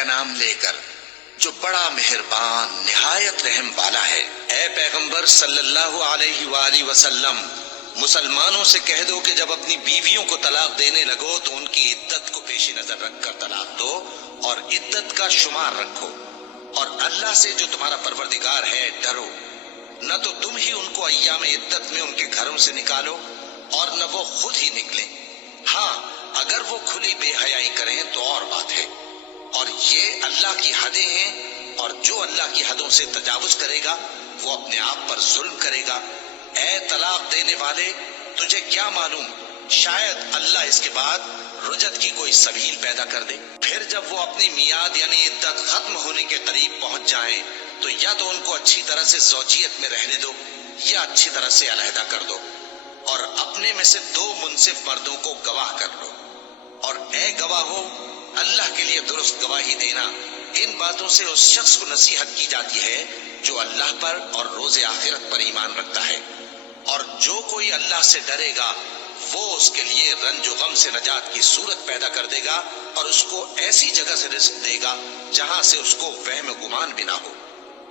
کا نام لے کر جو بڑا مہربان نہایت رحم والا ہے۔ اے پیغمبر صلی اللہ علیہ وآلہ وسلم، مسلمانوں سے کہہ دو کہ جب اپنی بیویوں کو طلاق دینے لگو تو ان کی عدت کو پیش نظر رکھ کر طلاق دو اور عدت کا شمار رکھو، اور اللہ سے جو تمہارا پروردگار ہے ڈرو۔ نہ تو تم ہی ان کو ایام عدت میں ان کے گھروں سے نکالو اور نہ وہ خود ہی نکلیں۔ ہاں، اگر وہ کھلی بے حیائی کریں تو اور بات ہے، اور یہ اللہ کی حدیں ہیں، اور جو اللہ کی حدوں سے تجاوز کرے گا وہ اپنے آپ پر ظلم کرے گا۔ اے طلاق دینے والے، تجھے کیا معلوم، شاید اللہ اس کے بعد رجعت کی کوئی سبیل پیدا کر دے۔ پھر جب وہ اپنی میعاد یعنی عدت ختم ہونے کے قریب پہنچ جائیں تو یا تو ان کو اچھی طرح سے زوجیت میں رہنے دو یا اچھی طرح سے علیحدہ کر دو، اور اپنے میں سے 2 منصف مردوں کو گواہ کر لو، اور اے گواہو، اللہ کے لیے درست گواہی دینا۔ ان باتوں سے اس شخص کو نصیحت کی جاتی ہے جو اللہ پر اور روز آخرت پر ایمان رکھتا ہے، اور جو کوئی اللہ سے ڈرے گا وہ اس کے لیے رنج و غم سے نجات کی صورت پیدا کر دے گا، اور اس کو ایسی جگہ سے رزق دے گا جہاں سے اس کو وہم و گمان بھی نہ ہو،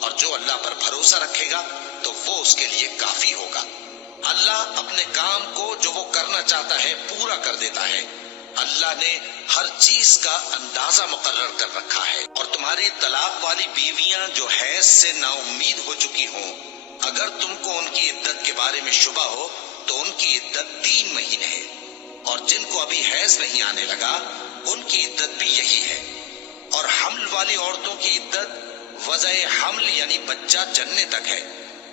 اور جو اللہ پر بھروسہ رکھے گا تو وہ اس کے لیے کافی ہوگا۔ اللہ اپنے کام کو جو وہ کرنا چاہتا ہے پورا کر دیتا ہے۔ اللہ نے ہر چیز کا اندازہ مقرر کر رکھا ہے۔ اور تمہاری طلاق والی بیویاں جو حیض سے نا امید ہو چکی ہوں، اگر تم کو ان کی عدت کے بارے میں شبہ ہو تو ان کی عدت 3 مہینے ہے، اور جن کو ابھی حیض نہیں آنے لگا ان کی عدت بھی یہی ہے۔ اور حمل والی عورتوں کی عدت وضع حمل یعنی بچہ جننے تک ہے،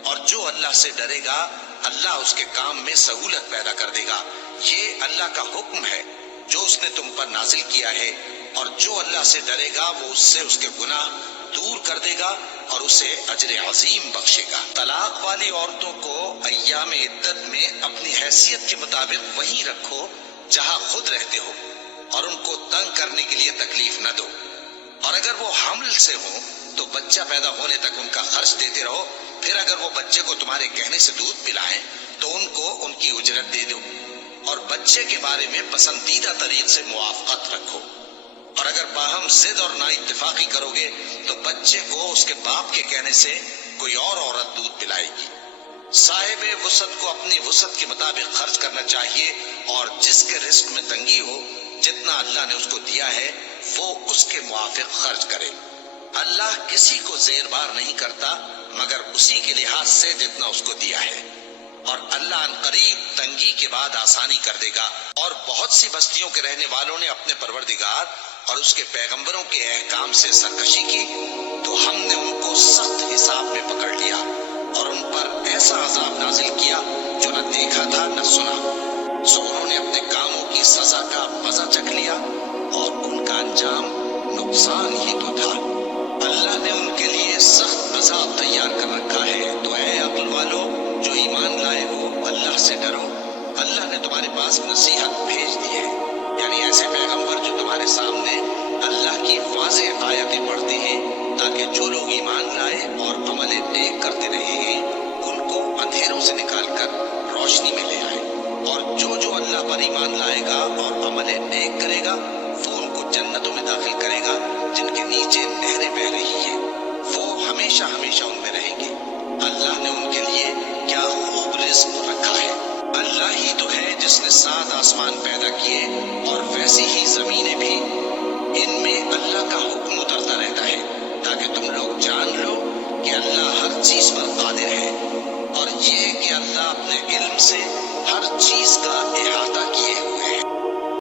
اور جو اللہ سے ڈرے گا اللہ اس کے کام میں سہولت پیدا کر دے گا۔ یہ اللہ کا حکم ہے جو اس نے تم پر نازل کیا ہے، اور جو اللہ سے ڈرے گا وہ اس سے اس کے گناہ دور کر دے گا اور اسے اجر عظیم بخشے گا۔ طلاق والی عورتوں کو ایام عدت میں اپنی حیثیت کے مطابق وہیں رکھو جہاں خود رہتے ہو، اور ان کو تنگ کرنے کے لیے تکلیف نہ دو، اور اگر وہ حمل سے ہوں تو بچہ پیدا ہونے تک ان کا خرچ دیتے رہو۔ پھر اگر وہ بچے کو تمہارے کہنے سے دودھ پلائیں تو ان کو ان کی اجرت دے دو، اور بچے کے بارے میں پسندیدہ طریق سے موافقت رکھو، اور اگر باہم ضد اور نا اتفاقی کرو گے تو بچے کو اس کے باپ کے کہنے سے کوئی اور عورت دودھ پلائے گی۔ صاحب وسعت کو اپنی وسعت کے مطابق خرچ کرنا چاہیے، اور جس کے رزق میں تنگی ہو جتنا اللہ نے اس کو دیا ہے وہ اس کے موافق خرچ کرے۔ اللہ کسی کو زیر بار نہیں کرتا مگر اسی کے لحاظ سے جتنا اس کو دیا ہے، اور اللہ ان قریب تنگی کے بعد آسانی کر دے گا۔ اور بہت سی بستیوں کے رہنے والوں نے اپنے پروردگار اور اس کے پیغمبروں کے احکام سے سرکشی کی تو ہم نے ان کو سخت حساب میں پکڑ لیا، اور ان پر ایسا عذاب نازل کیا جو نہ دیکھا تھا نہ سنا۔ سو انہوں نے اپنے کاموں کی سزا کا مزہ چکھ لیا، اور ان کا انجام نقصان ہی تو تھا۔ اللہ نے ان کے لیے سخت عذاب تیار کر رکھا ہے۔ تو اے عقل والو جو ایمان لائے ہو، اللہ سے ڈرو۔ اللہ نے تمہارے پاس نصیحت بھیج دی ہے، یعنی ایسے پیغمبر جو تمہارے سامنے اللہ کی واضح آیتیں پڑھتے ہیں تاکہ جو لوگ ایمان لائے اور عمل نیک کرتے رہے ہیں ان کو اندھیروں سے نکال کر روشنی میں لے آئے، اور جو اللہ پر ایمان لائے گا اور عمل نیک کرے گا وہ ان کو جنتوں میں داخل کرے گا جن کے نیچے نہریں بہہ رہی ہیں، وہ ہمیشہ ہمیشہ ان میں رہیں گے۔ اللہ نے ان کے لیے کیا خوب رزق رکھا ہے۔ اللہ ہی تو ہے جس نے 7 آسمان پیدا کیے اور ویسی ہی زمینیں بھی، ان میں اللہ کا حکم اترتا رہتا ہے تاکہ تم لوگ جان لو کہ اللہ ہر چیز پر قادر ہے، اور یہ کہ اللہ اپنے علم سے ہر چیز کا